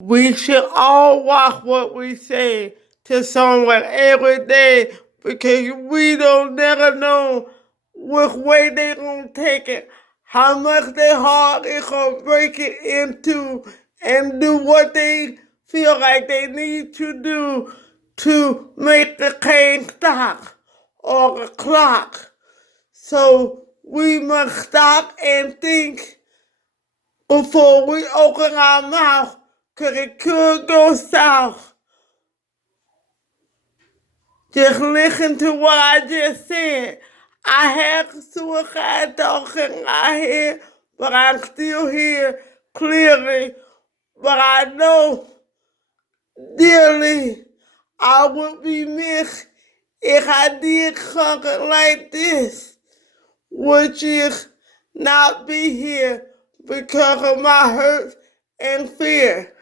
We should all watch what we say to someone every day because we don't never know which way they gonna take it, how much their heart is gonna break it into and do what they feel like they need to do to make the cane stop or the clock. So we must stop and think before we open our mouth, because it could go south. Just listen to what I just said. I have suicide thoughts in my head, but I'm still here clearly. But I know dearly I would be missed if I did something like this, which is not be here because of my hurt and fear.